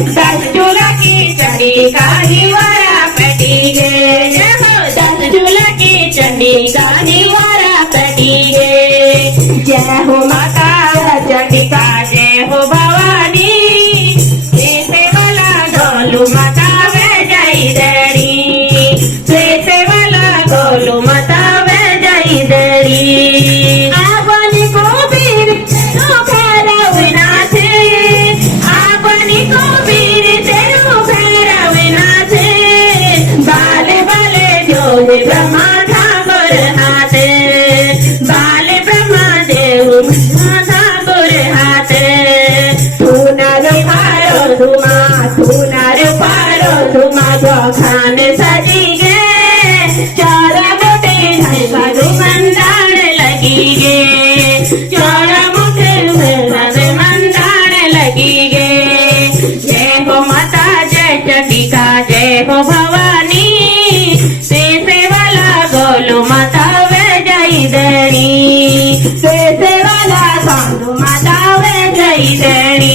दस झूला की चंडिका निवारा पटी गे जय हो दस झूला की चंडिका निवारा पटी गे जय हो माता चंडिका जय हो भवानी से वाला गोलू माता वे जय देरी से वाला गोलू माता वे जय देरी आपनी को बीर तेरो भैरवनाथ आपनी को बीर तेरो भैरवनाथ बाले बाले जो ब्रह्मा ठाकुर हाथ बाले ब्रह्मा देव ठाकुर हाथ सुनार पारो धुमा जो खान सजी गे चौरा मोटे साधु मंदार लगी गे चौरा मोटे साधु मंदार लगी गे जय हो माता जय चंडिका जय हो भवानी से वाला गोलू माता वे जय देनी से वाला साधु माता वे जय देनी